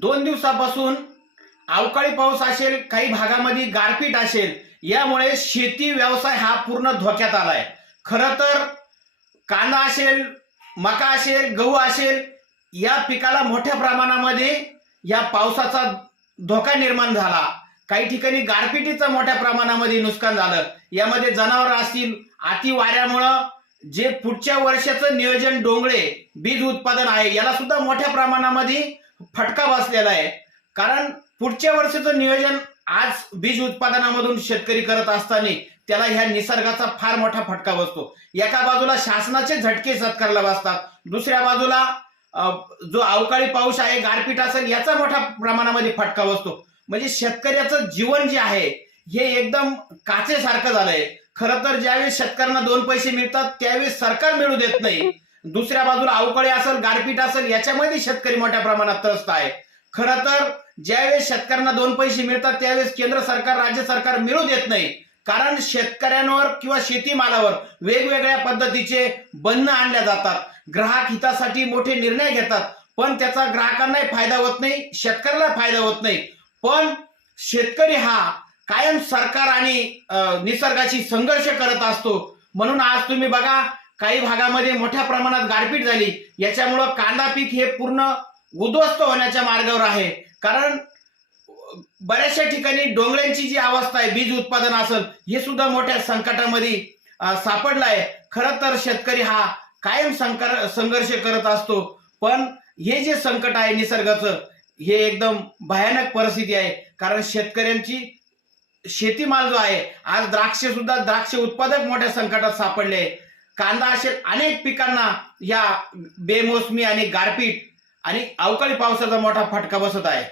दोन दिवसापासून अवकाळी पाऊस असेल काही भागामध्ये गारपीट असेल यामुळे शेती व्यवसाय हा पूर्ण धोक्यात आलाय. खरं तर कांदा असेल मका असेल गहू असेल या पिकाला मोठ्या प्रमाणामध्ये या पावसाचा धोका निर्माण झाला. काही ठिकाणी गारपिटीचं मोठ्या प्रमाणामध्ये नुकसान झालं. यामध्ये जनावर असतील अति वाऱ्यामुळं जे पुढच्या वर्षाचं नियोजन डोंगळे बीज उत्पादन आहे याला सुद्धा मोठ्या प्रमाणामध्ये फटका बसलेला आहे. कारण पुढच्या वर्षाचं नियोजन आज बीज उत्पादनामधून शेतकरी करत असताना त्याला ह्या निसर्गाचा फार मोठा फटका बसतो. एका बाजूला शासनाचे झटके सत्कारला बसतात. दुसऱ्या बाजूला जो अवकाळी पाऊस आहे गारपीट असेल याचा मोठ्या प्रमाणामध्ये फटका बसतो. म्हणजे शेतकऱ्याचं जीवन जे आहे हे एकदम काचेसारखं झालंय. खरं तर ज्यावेळेस शेतकऱ्यांना दोन पैसे मिळतात त्यावेळेस सरकार मिळू देत नाही. दुसऱ्या बाजूला अवकळे असेल गारपीट असेल याच्यामध्ये शेतकरी मोठ्या प्रमाणात त्रस्त आहे. खरं तर ज्यावेळेस शेतकऱ्यांना दोन पैसे मिळतात त्यावेळेस केंद्र सरकार राज्य सरकार मिळू देत नाही. कारण शेतकऱ्यांवर किंवा शेतीमालावर वेगवेगळ्या पद्धतीचे बंधनं आणल्या जातात. ग्राहक हितासाठी मोठे निर्णय घेतात. पण त्याचा ग्राहकांनाही फायदा होत नाही शेतकऱ्याला फायदा होत नाही. पण शेतकरी हा कायम सरकार आणि निसर्गाशी संघर्ष करत असतो. म्हणून आज तुम्ही बघा काही भागामध्ये मोठ्या प्रमाणात गारपीट झाली. याच्यामुळं कांदा पीक हे पूर्ण उद्ध्वस्त होण्याच्या मार्गावर आहे. कारण बऱ्याचशा ठिकाणी डोंगरांची जी अवस्था आहे बीज उत्पादन असेल हे सुद्धा मोठ्या संकटामध्ये सापडलं आहे. खरं तर शेतकरी हा कायम संकर संघर्ष करत असतो. पण हे जे संकट आहे निसर्गाचं हे एकदम भयानक परिस्थिती आहे. कारण शेतकऱ्यांची शेतीमाल जो आहे आज द्राक्ष सुद्धा द्राक्ष उत्पादक मोठ्या संकटात सापडले आहे. कांदा असे अनेक पिकांना या बेमोसमी आणि गारपीट आणि अवकाळी पावसाचा मोठा फटका बसत आहे.